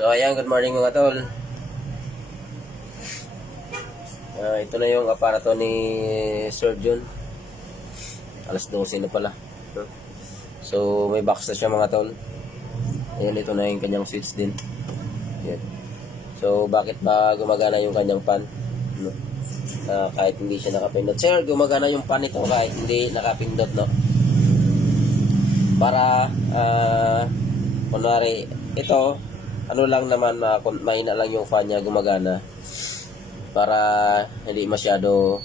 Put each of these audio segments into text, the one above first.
So ayan, good morning mga tol. Ito na yung aparato ni Sir John. Alas 12 na pala. So may box na siya mga tol. Ayan, ito na yung kanyang switch din. Ayan. So bakit ba gumagana yung kanyang fan? No? Kahit hindi siya nakapindot. Sir, gumagana yung fan ito kahit hindi nakapindot, no? Para kunwari ito, ano lang naman, mahina lang yung fan niya, gumagana para hindi masyado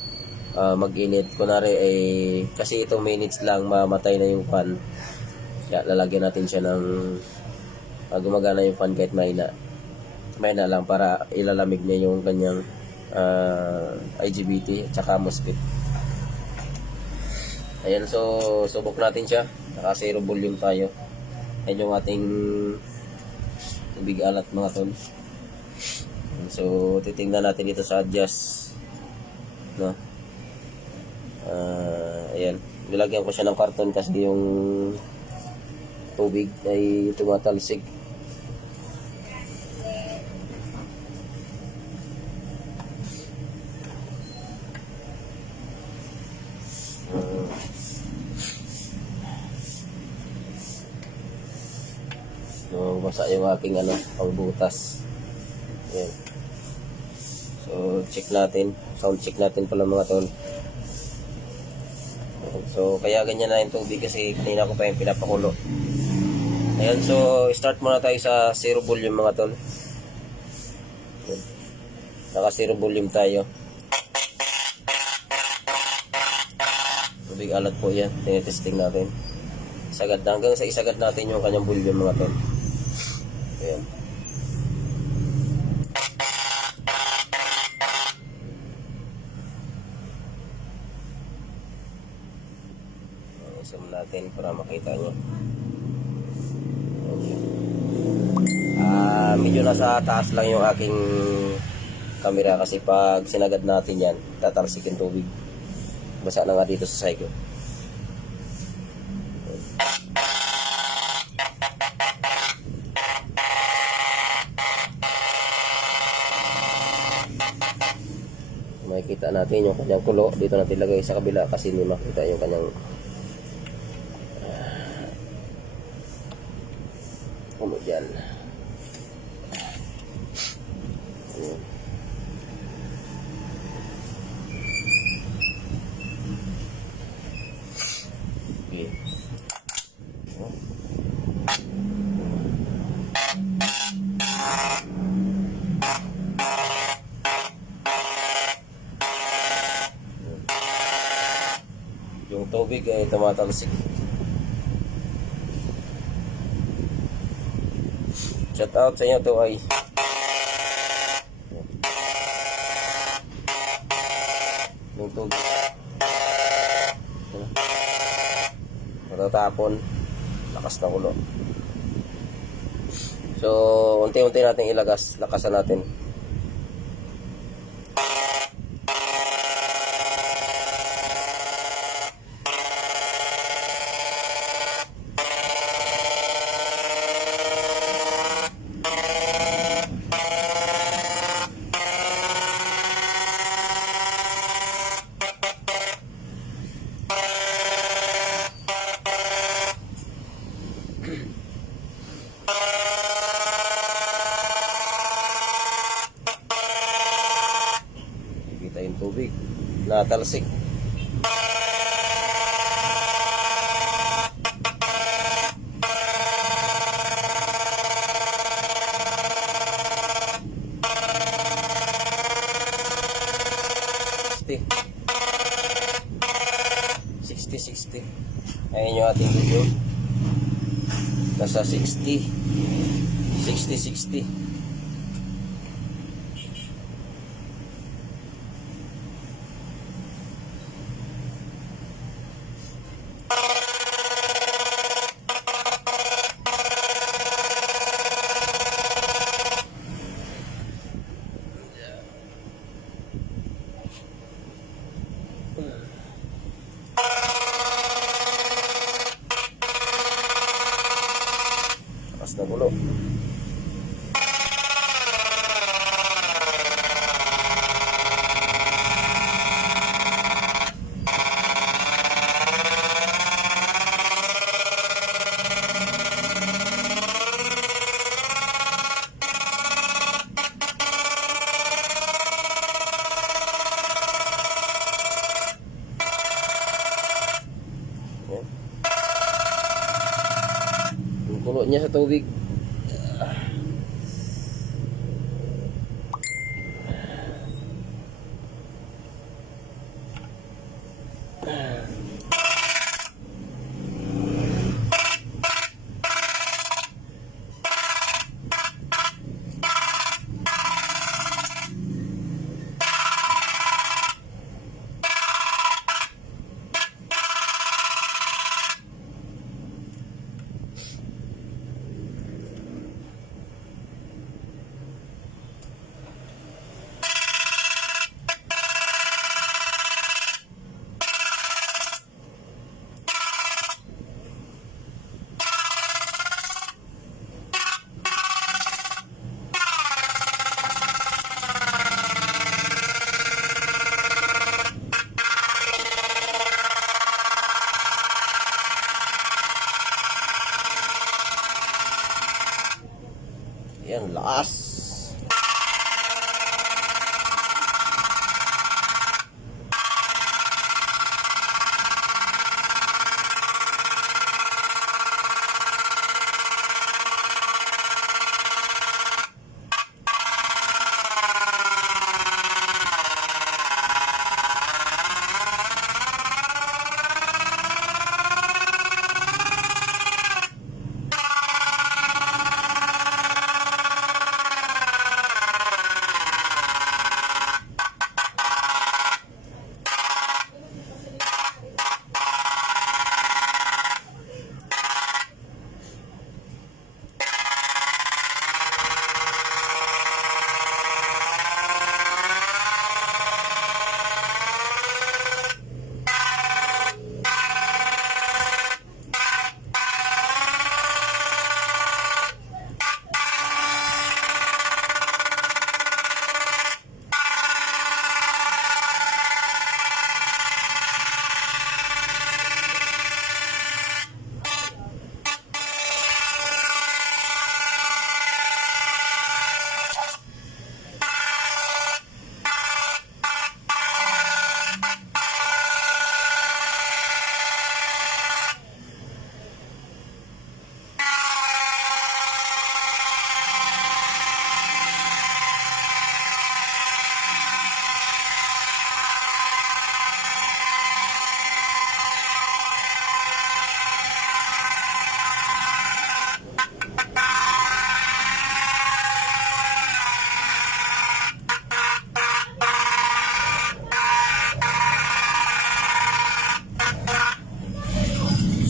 mag-init. Kunwari kasi itong minutes lang mamatay na yung fan, kaya lalagyan natin siya ng gumagana yung fan kahit mahina lang para ilalamig niya yung kanyang IGBT at saka MOSFET. Ayan, so subok natin siya. Naka 0 volume tayo. Ayan yung ating tubig alat mga tol. So titingnan natin dito sa adjust, no? Ayan, nilagyan ko siya ng karton kasi yung tubig ay tumatalsik. So basa yung aking pangbutas. Ayan. So check natin, sound check natin pala mga tol. So kaya ganyan na yung tubig kasi kanina ko pa yung pinapakulo. Ayan, so start muna tayo sa 0 volume mga tol. Ayan. Naka 0 volume tayo. Tubig alat po yan, tinitesting natin. Sagad na, hanggang sa isagad natin yung kanyang volume mga tol. Ayan. Zoom natin para makita nyo. Medyo nasa taas lang yung aking camera kasi pag sinagad natin yan, tatalsik yung tubig. Basa na nga dito sa side ko. Makikita natin yung kanyang kulo. Dito natin lagay sa kabila kasi hindi makita yung kanyang kulo dyan. Okay. Yung tubig ay tumatalsik. Shout out sa inyo to ay yung tubig natatapon, lakas na kulo. So unti-unti natin lakasan natin. Kita yung tubig natalsik. $60. Ayan yung ating video. Nasa 60. Lakas na gulo. Haluan niya sa tubig. Yan, lakas.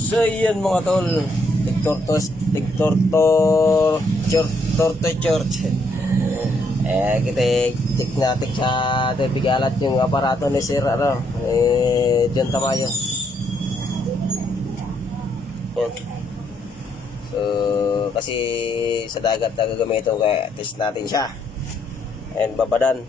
So yun mga tol, church. Kita check natin sa bigalat yung aparato ni Sir John Tamayo. Yan. So kasi sa dagat na gagamitin, kaya test natin siya. And babadan.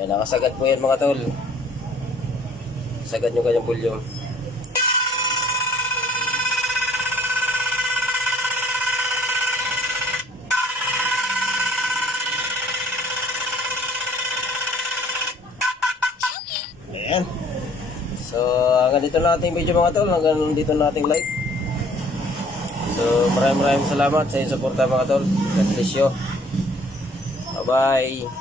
Ayan, nakasagad po yan mga tol. Sagad nyo kanyang bulyong. Ayan. So, hanggang dito na ating video mga tol. Hanggang dito na ating live. So, maraming salamat sa inyong suporta mga tol. God bless you. Bye-bye.